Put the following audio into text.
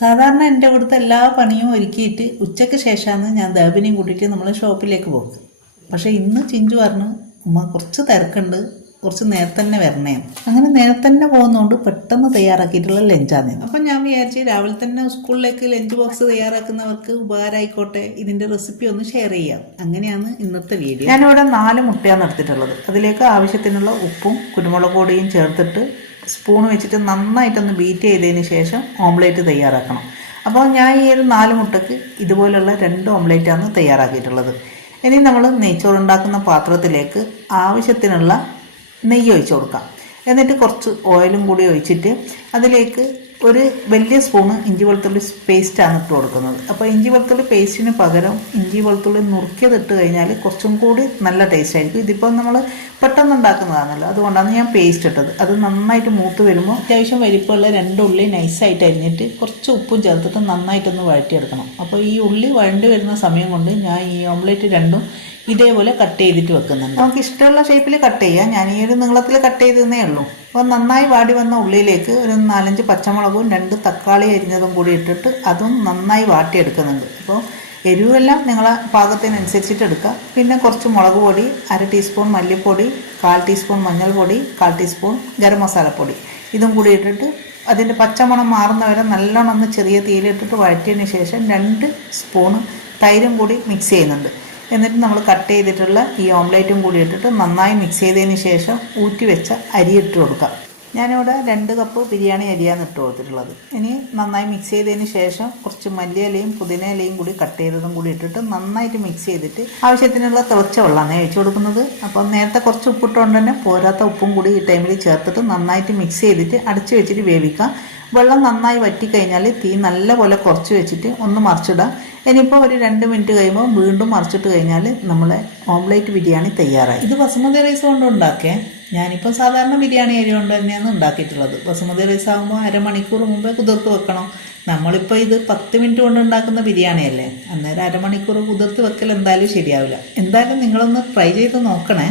സാധാരണ എന്റെ കൊടുത്ത എല്ലാ പണിയും ഒരുക്കിയിട്ട് ഉച്ചയ്ക്ക് ശേഷമാണ് ഞാൻ ദേവനെയും കൂട്ടിയിട്ട് നമ്മൾ ഷോപ്പിലേക്ക് പോകുന്നത്. പക്ഷേ ഇന്ന് ചിഞ്ചു പറഞ്ഞു ഉമ്മ കുറച്ച് തിരക്കുണ്ട്. കുറച്ച് നേരത്തെ തന്നെ വരണേ. അങ്ങനെ നേരത്തെ തന്നെ പോകുന്നതുകൊണ്ട് പെട്ടെന്ന് തയ്യാറാക്കിയിട്ടുള്ള ലഞ്ചാണ് അപ്പം ഞാൻ വിചാരിച്ചു രാവിലെ തന്നെ സ്കൂളിലേക്ക് ലഞ്ച് ബോക്സ് തയ്യാറാക്കുന്നവർക്ക് ഉപകാരമായിക്കോട്ടെ ഇതിന്റെ റെസിപ്പി ഒന്ന് ഷെയർ ചെയ്യാം. അങ്ങനെയാണ് ഇന്നത്തെ വീഡിയോ. ഞാനിവിടെ നാല് മുട്ടയാണ് എടുത്തിട്ടുള്ളത്. അതിലേക്ക് ആവശ്യത്തിനുള്ള ഉപ്പും കുരുമുളക് പൊടിയും ചേർത്തിട്ട് സ്പൂൺ വെച്ചിട്ട് നന്നായിട്ടൊന്ന് ബീറ്റ് ചെയ്തതിന് ശേഷം ഓംലേറ്റ് തയ്യാറാക്കണം. അപ്പോൾ ഞാൻ ഈ ഒരു നാല് മുട്ടയ്ക്ക് ഇതുപോലുള്ള രണ്ട് ഓംലേറ്റാണ് തയ്യാറാക്കിയിട്ടുള്ളത്. ഇനി നമ്മൾ നെയ്ച്ചോറുണ്ടാക്കുന്ന പാത്രത്തിലേക്ക് ആവശ്യത്തിനുള്ള നെയ്യ് ഒഴിച്ച് കൊടുക്കാം. എന്നിട്ട് കുറച്ച് ഓയിലും കൂടി ഒഴിച്ചിട്ട് അതിലേക്ക് ഒരു വലിയ സ്പൂണ് ഇഞ്ചി വെളുത്തുള്ളി പേസ്റ്റാണ് ഇട്ട് കൊടുക്കുന്നത്. അപ്പോൾ ഇഞ്ചി വെളുത്തുള്ളി പേസ്റ്റിന് പകരം ഇഞ്ചി വെളുത്തുള്ളി നുറുക്കിയതിട്ട് കഴിഞ്ഞാൽ കുറച്ചും കൂടി നല്ല ടേസ്റ്റ് ആയിരിക്കും. ഇതിപ്പോൾ നമ്മൾ പെട്ടെന്ന് ഉണ്ടാക്കുന്നതാണല്ലോ. അതുകൊണ്ടാണ് ഞാൻ പേസ്റ്റ് ഇട്ടത്. അത് നന്നായിട്ട് മൂത്ത് വരുമ്പോൾ അത്യാവശ്യം വലിപ്പമുള്ള രണ്ട് ഉള്ളി നൈസായിട്ട് അരിഞ്ഞിട്ട് കുറച്ച് ഉപ്പും ചേർത്തിട്ട് നന്നായിട്ടൊന്ന് വഴറ്റിയെടുക്കണം. അപ്പോൾ ഈ ഉള്ളി വഴണ്ടി വരുന്ന സമയം കൊണ്ട് ഞാൻ ഈ ഓംലെറ്റ് രണ്ടും ഇതേപോലെ കട്ട് ചെയ്തിട്ട് വെക്കുന്നുണ്ട്. നമുക്ക് ഇഷ്ടമുള്ള ഷേപ്പിൽ കട്ട് ചെയ്യാം. ഞാൻ ഈ ഒരു നീളത്തിൽ കട്ട് ചെയ്തതേ ഉള്ളൂ. അപ്പോൾ നന്നായി വാടി വന്ന ഉള്ളിയിലേക്ക് ഒരു നാലഞ്ച് പച്ചമുളകും രണ്ട് തക്കാളി അരിഞ്ഞതും കൂടി ഇട്ടിട്ട് അതും നന്നായി വാട്ടിയെടുക്കുന്നുണ്ട്. അപ്പോൾ എരിവെല്ലാം നിങ്ങളെ പാകത്തിനനുസരിച്ചിട്ട് എടുക്കുക. പിന്നെ കുറച്ച് മുളക് പൊടി അര ടീസ്പൂൺ മല്ലിപ്പൊടി കാൽ ടീസ്പൂൺ മഞ്ഞൾപ്പൊടി കാൽ ടീസ്പൂൺ ഗരം മസാലപ്പൊടി ഇതും കൂടി ഇട്ടിട്ട് അതിന്റെ പച്ചമണം മാറുന്നവരെ നല്ലോണം ഒന്ന് ചെറിയ തീയിലിട്ടിട്ട് വഴറ്റിയതിന് ശേഷം രണ്ട് സ്പൂൺ തൈരും കൂടി മിക്സ് ചെയ്യുന്നുണ്ട്. എന്നിട്ട് നമ്മൾ കട്ട് ചെയ്തിട്ടുള്ള ഈ ഓംലേറ്റും കൂടി ഇട്ടിട്ട് നന്നായി മിക്സ് ചെയ്തതിന് ശേഷം ഊറ്റി വെച്ച അരി ഇട്ട് കൊടുക്കാം. ഞാനിവിടെ രണ്ട് കപ്പ് ബിരിയാണി അരിയാണ് ഇട്ട് കൊടുത്തിട്ടുള്ളത്. ഇനി നന്നായി മിക്സ് ചെയ്തതിന് ശേഷം കുറച്ച് മല്ലിയിലയും പുതിനയിലയും കൂടി കട്ട് ചെയ്തതും കൂടി ഇട്ടിട്ട് നന്നായിട്ട് മിക്സ് ചെയ്തിട്ട് ആവശ്യത്തിനുള്ള തിളച്ച വെള്ളമാണ് ഒഴിച്ചു കൊടുക്കുന്നത്. അപ്പം നേരത്തെ കുറച്ച് ഉപ്പിട്ടുകൊണ്ട് തന്നെ പോരാത്ത ഉപ്പും കൂടി ഈ ടൈമിൽ ചേർത്തിട്ട് നന്നായിട്ട് മിക്സ് ചെയ്തിട്ട് അടച്ചു വെച്ചിട്ട് വേവിക്കാം. വെള്ളം നന്നായി വറ്റിക്കഴിഞ്ഞാൽ തീ നല്ലപോലെ കുറച്ച് വെച്ചിട്ട് ഒന്ന് മറിച്ചിടാം ഇനിയിപ്പോൾ ഒരു രണ്ട് മിനിറ്റ് കഴിയുമ്പോൾ വീണ്ടും മറിച്ചിട്ട് കഴിഞ്ഞാൽ നമ്മളെ ഓംലേറ്റ് ബിരിയാണി തയ്യാറായി. ഇത് ബസുമതി റൈസ് കൊണ്ട് ഉണ്ടാക്കേ? ഞാനിപ്പോൾ സാധാരണ ബിരിയാണി അരി കൊണ്ട് തന്നെയാണ് ഉണ്ടാക്കിയിട്ടുള്ളത്. ബസുമതി റൈസ് ആകുമ്പോൾ അരമണിക്കൂർ മുമ്പേ കുതിർത്ത് വെക്കണം. നമ്മളിപ്പോൾ ഇത് പത്ത് മിനിറ്റ് കൊണ്ട് ഉണ്ടാക്കുന്ന ബിരിയാണിയല്ലേ? അന്നേരം അരമണിക്കൂർ കുതിർത്ത് വെക്കൽ എന്തായാലും ശരിയാവില്ല. എന്തായാലും നിങ്ങളൊന്ന് ട്രൈ ചെയ്ത് നോക്കണേ.